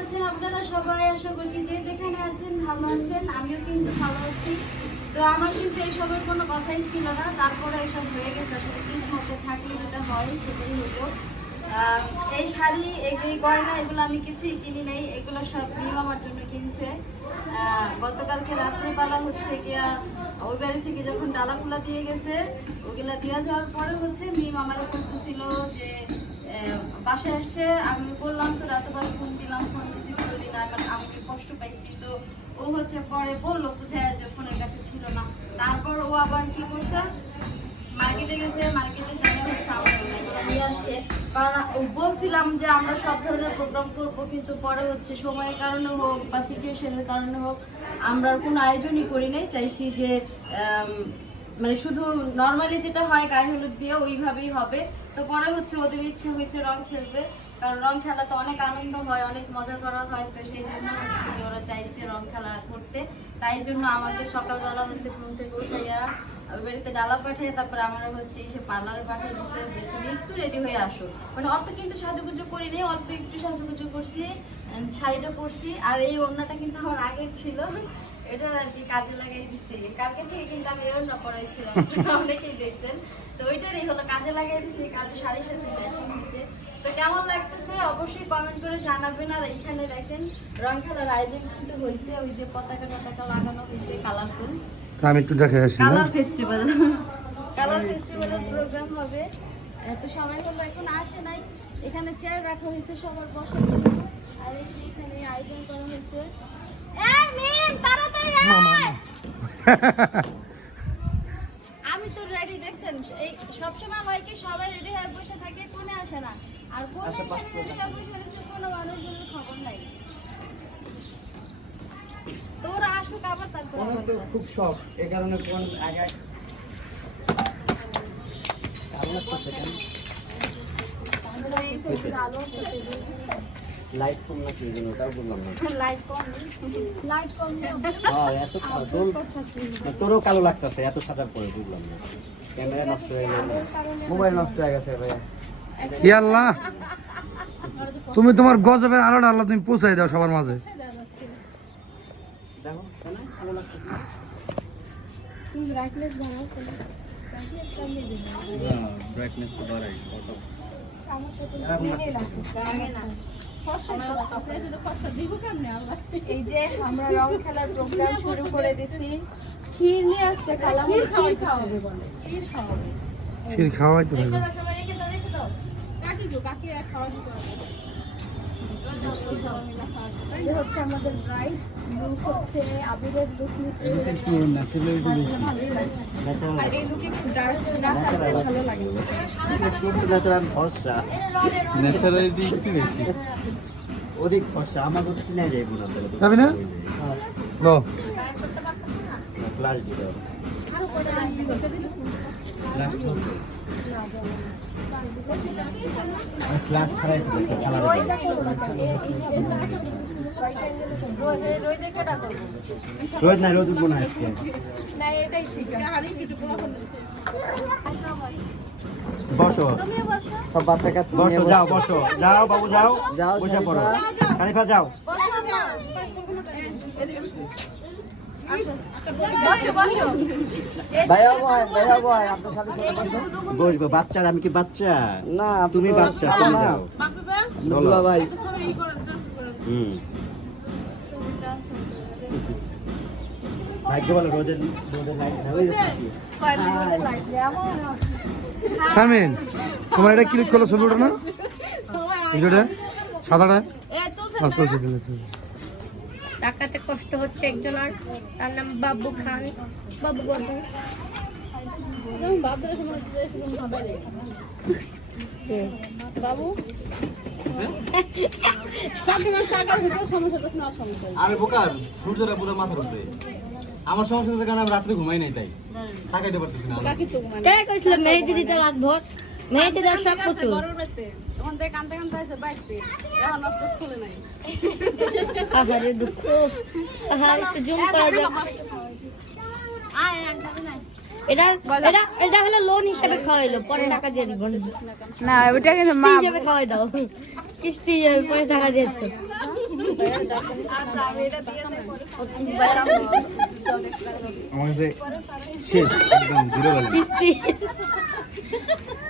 আছেন আপনারা সবাই, আশা করছি যে যেখানে আছেন ভালো আছেন, আমিও কিন্তু ভালো আছি। তো আমার কিন্তু এইসবের কোনো কথাই ছিল না, তারপরে এইসব হয়ে গেছে। আসলে কিসমতে থাকি, যেটা হয়, সেটাই হলো। এই শাড়ি, এই- গয়না, এগুলো আমি কিছুই কিনি নাই। এগুলো সব মিম আমার জন্য কিনছে। গতকালকে রাত্রেবেলা হচ্ছে গিয়া ওই বাড়ি থেকে যখন ডালা খোলা দিয়ে গেছে, ওগুলা দিয়ে যাওয়ার পরে হচ্ছে মিম আমার বলতেছিল যে বাসায় আসছে আমি বললাম তো রাতবার ফোন দিলাম, ফোন রিসিভ করি না মানে আমি কষ্ট পাইছি? তো ও হচ্ছে পরে বলল, বুঝায় যে ফোনের কাছে ছিল না। তারপর ও আবার কি করছে? মার্কেটে গেছে, মার্কেটে যাই হচ্ছে নিয়ে আসছে। কারণ বলছিলাম যে আমরা সব ধরনের প্রোগ্রাম করব, কিন্তু পরে হচ্ছে সময়ের কারণে হোক বা সিচুয়েশনের কারণে হোক, আমরা কোনো আয়োজনই করি নাই। চাইছি যে মানে শুধু নর্মালি যেটা হয় গায়ে হলুদ দিয়ে ওইভাবেই হবে। তো পরে হচ্ছে ওদের ইচ্ছে হয়েছে রং খেলবে। কারণ রং খেলা তো অনেক আনন্দ হয়, অনেক মজা করা হয়। তো সেই জন্য হচ্ছে ওরা চাইছে রং খেলা করতে। তাই জন্য আমাকে সকালবেলা হচ্ছে ঘুম থেকে উঠাইয়া বাড়িতে ডালা পাঠিয়ে তারপরে আমরা হচ্ছে এসে পার্লারে পাঠিয়ে দিচ্ছে যে, তুমি একটু রেডি হয়ে আসো। মানে অত কিন্তু সাজুগুজু করি নি অল্প একটু সাজুগুজু করছি, শাড়িটা পরছি। আর এই ওড়নাটা কিন্তু আমার আগের ছিল। এটা আর কি কাজে লাগাই দিছি। কালকে থেকে কিন্তু আমি এই ওড়না অনেকেই দেখছেন। তো ওইটারই হলো কাজে লাগাই দিছি কালকে শাড়ির সাথে ম্যাচিং হয়েছে তো কেমন লাগতেছে? অবশ্যই কমেন্ট করে জানাবেন। আর এখানে দেখেন রং খেলার আয়োজন কিন্তু হয়েছে ওই যে পতাকা টতাকা লাগানো হয়েছে কালারফুল আমি একটু দেখে আসি কালার ফেস্টিভ্যাল কালার ফেস্টিভ্যালের প্রোগ্রাম হবে। তো সবাই হলো এখন আসে নাই। এখানে চেয়ার রাখা হয়েছে সবার বসার জন্য। আর এই যে এখানে আয়োজন করা হয়েছে আমি তো রেডি দেখছেন? এই সবসময় হয় কি সবাই রেডি হয়ে বসে থাকে কোনে আসে না। আর কোনে রেডি হয়ে বসে রয়েছে কোনো মানুষজনের খবর নাই। তোরা আসুক আবার তারপর তো খুব শখ এ কারণে কোন এক ভালো লাগতেছে কেন লাইট কম নাকি এই জন্য? ওটাও বললাম না। লাইট কম। লাইট কম হ্যাঁ এত কালো তোর না, তোরও কালো লাগতেছে এত সাজার পরে বুঝলাম না। ক্যামেরা নষ্ট হয়ে গেল। মোবাইল নষ্ট হয়ে গেছে ভাইয়া। ই আল্লাহ! তুমি তোমার গজবের আলোটা আল্লাহ তুমি পৌঁছাই দাও সবার মাঝে? তুমি ব্রাইটনেস বাড়াও ব্রাইটনেস তো বাড়াই আমার তো লাগতেছে আমি না। এই যে আমরা রং খেলার প্রোগ্রাম শুরু করে দিছি। ক্ষীর নিয়ে আসছে খালামুড়ি ক্ষীর খাওয়াবে বলে। ক্ষীর খাওয়াবে। ক্ষীর খাওয়াই তো রেখে দাও রেখে দাও। এই হচ্ছে আমাদের ব্রাইড লুক হচ্ছে আবিরের লুক নিচ্ছে একটু ন্যাচারালিটি আসলে ভালোই লাগছে। আর এই লুকে ডার্ক চুলাস আছে। ভালো লাগে। ন্যাচারাল ফর্সা। ন্যাচারালিটি একটু বেশি অধিক ফর্সা আমার যায় গুণ তাহলে না? ক্লাস দিতে হবে। ক্লাস ছাড়াই খেলা রোজ না রোজ উঠবো না আজকে। না এটাই ঠিক আছে। বসো। সব বাচ্চা কাচ্চা বসো যাও বসো। যাও বাবু যাও। যাও, বসে। পড়ো। খালিফা যাও। বসো বাচ্চা আমি কি বাচ্চা? না তুমি বাচ্চা শালা তুমি না যাও ভাই। হুম। ভাগ্য বলো রোদের রোদের লাইট না ওই যে। শারমিন তোমার এটা ক্লিক করল ছবি ওটা না ভিডিওটা সাদাটা টাকাতে কষ্ট হচ্ছে একজন আর তার নাম বাবু খান। বাবু বাবু আরে বোকার সূর্যটা পুরো মাথার উপরে। আমার সমস্যা হচ্ছে আমি রাত্রে ঘুমাই নাই তাই। তাকাইতে পারতেছি না। মেহেদি দিতে রাত ভোর মেহেদি দেওয়ার আহারে দুঃখ। আহা একটু জুম করা যাক। এটা এটা এটা হলো লোন হিসেবে খাওয়াইলো পরে টাকা দিয়ে দিব। না ওইটা কিন্তু কিস্তি মা হিসেবে খাওয়াই দাও। কিস্তি হিসেবে পরে টাকা দিয়ে দিতো। আমি এটা দিয়ে যাই পরে আমার কাছে শেষ একদম জিরো ব্যালেন্স একটু খা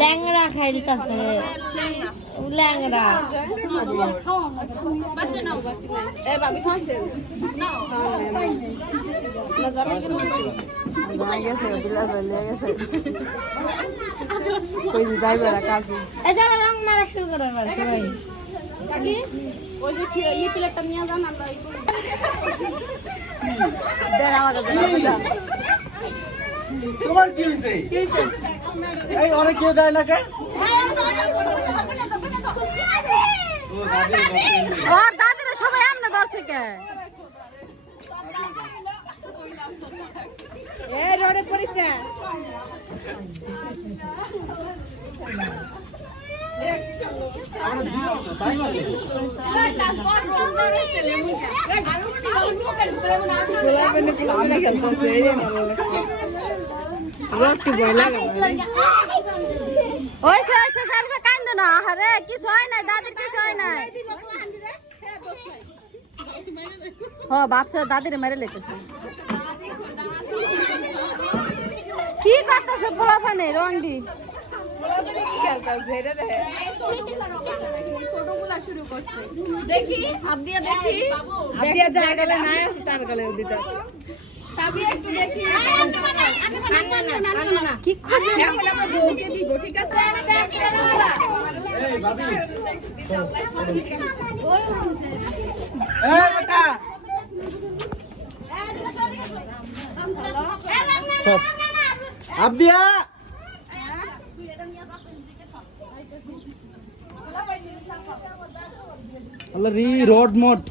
ল্যাংড়া ল্যাংড়া। বাবি খাচ্ছেন এটা রং মারা শুরু করে ওই যে প্লেটটা নিয়ে যান। আমরা তোমার কি হয়েছে এই অনেক কেউ দেয় না কে? ও দাদি ওর দাদিরা সবাই আমনে ধরছে কে? এ রোডে পড়িস না ওই সে সে সারবে কান্দো না। আরে কিছু হয় নাই দাদির কিছু হয় নাই। হ বাপসা দাদির মেরে লেতেছে কি করতেছে পোলাপানে রন্ডি দেখি হাত দেখি। আপিয়া যা গেলে নাই আছে তার গলে দিতে তাবিয়া একটু দেখি কি খুশি এখন আমরা বউকে দিব ঠিক আছে এই ভাবি এই বেটা সব আবদিয়া আল্লাহ রি রড মড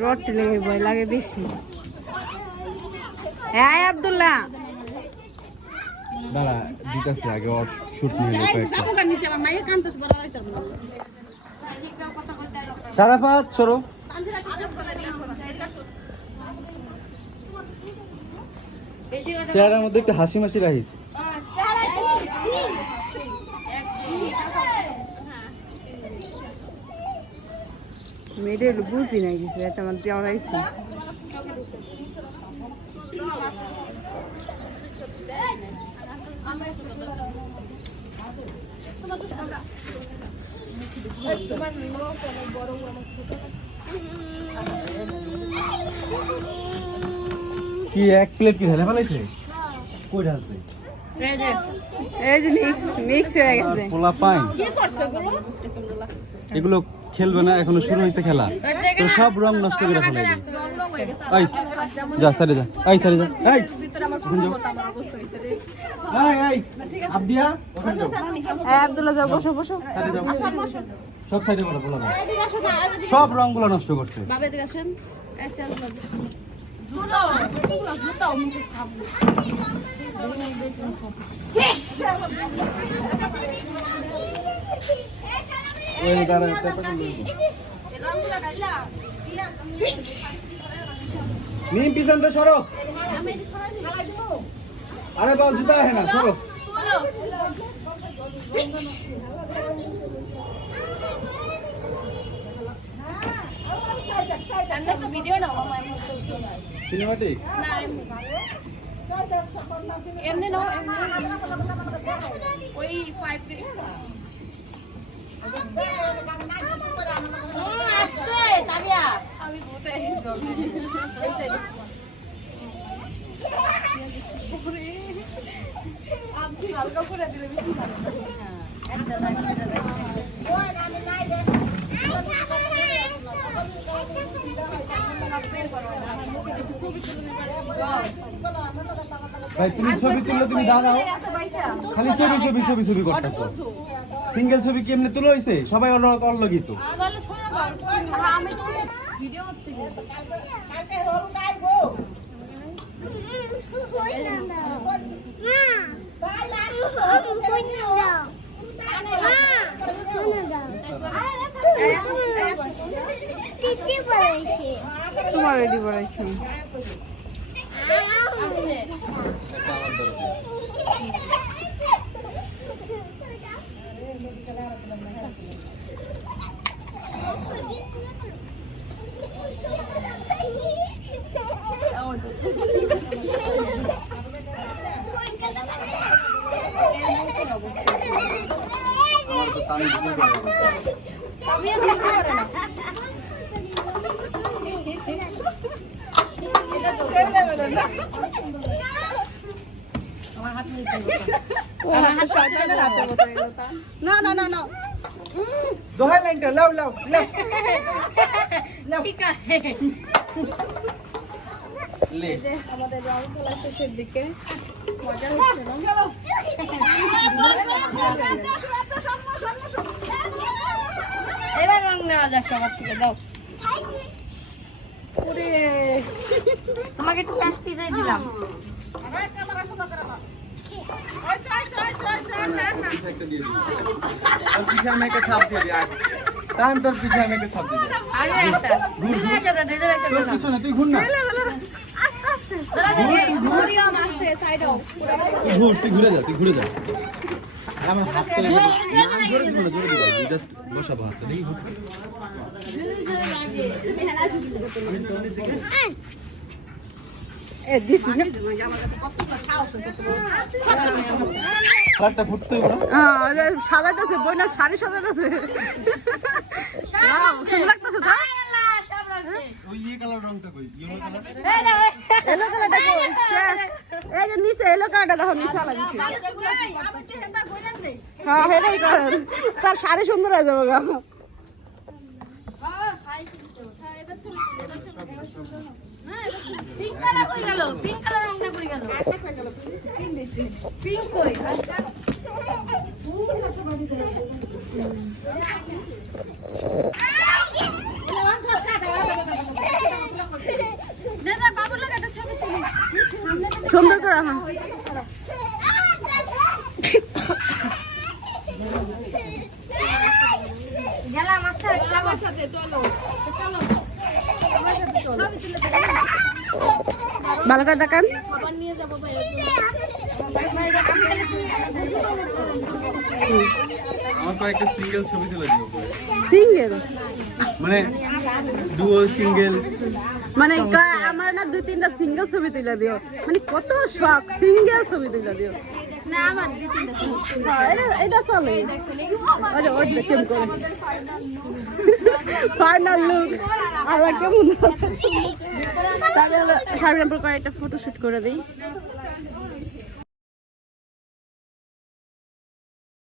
রড লেগে ভয় লাগে বেশি হ্যাঁ আব্দুল্লাহ। দাঁড়া দিতেছে আগে ওর শুট নিয়ে কয়েকটা নিচে আমার মাইয়া কান্দস বড় হইতাম সারাফাত সরো। চেহারার মধ্যে একটু হাসি মাসি রাখিস মেয়েদের বুঝি নাই কিছু এটা আমার দেওয়া হয়েছে কি এক প্লেট কি ঢেলে ফেলাইছে কই ঢালছে? এই যে মিক্স মিক্স হয়ে গেছে। পোলা পাইন এগুলো খেলবে না এখনও শুরু হয়েছে খেলা। তো সব রং নষ্ট করে ফেলে এই যা সারে যা। এই সারে যা। এই যাও। সব সাইডে বলো বলো সব রংগুলো নষ্ট করছে। বাবে ওই দাঁড়া বলব। নিম পিছন তো সরো। আরে বাল জুতা আছে না সরো। ভিডিও সিনেমাটিক এমনি নাও। এমনি ওই ফাইভ মিনিটস হালকা করে দিলে বেশি ভালো তুমি ছবি তুললে তুমি দাঁড়াও। খালি ছবি ছবি ছবি ছবি করতেছো। সিঙ্গেল ছবি কি এমনি তুলে হয়েছে সবাই অলক অলগিত তোমার রেডি বলেছি না না না না দোহাই লাইনটা লাও লাও লাও ঠিক আমাদের রং তোলা শেষের দিকে মজা হচ্ছে না এবার রং নেওয়া যাক সবার থেকে দাও তোমাকে একটু শাস্তি দিয়ে দিলাম। তুই ঘুর না ঘুর তুই ঘুরে যা তুই ঘুরে যা আমার হাত তো জোরে দিবো না জোরে দিবো জাস্ট বসাবো হাতটা দেখি হ্যাঁ সাজাইতেছে বইনার লাগতেছে তো? সব লাগছে। ওই ইয়ে নিচে এলো কালারটা দেখো হ্যাঁ হেটাই তার শাড়ি সুন্দর হয়ে যাবে গা। পিঙ্ক কালার কই গেল পিঙ্ক কালার রংটা কই গেল পিঙ্ক কই দাদা বাবুর লাগে একটা ছবি তুলি সুন্দর করে হ্যাঁ। গেলাম আচ্ছা সাথে চলো। চলো। ভালো করে দেখান। আমার কয়েকটা সিঙ্গেল ছবি তুলে দিও সিঙ্গেল মানে ডুও সিঙ্গেল মানে আমার না দুই তিনটা সিঙ্গেল ছবি তুলে দিও। মানে কত শখ সিঙ্গেল ছবি তুলে দিও। না আমার দুই তিনটা হ্যাঁ, এটা এটা চলে। আরে ওই দেখেন করে ফাইনাল লুক আল্লাহ কেমন তাহলে আপুর কয়েকটা করে দিই।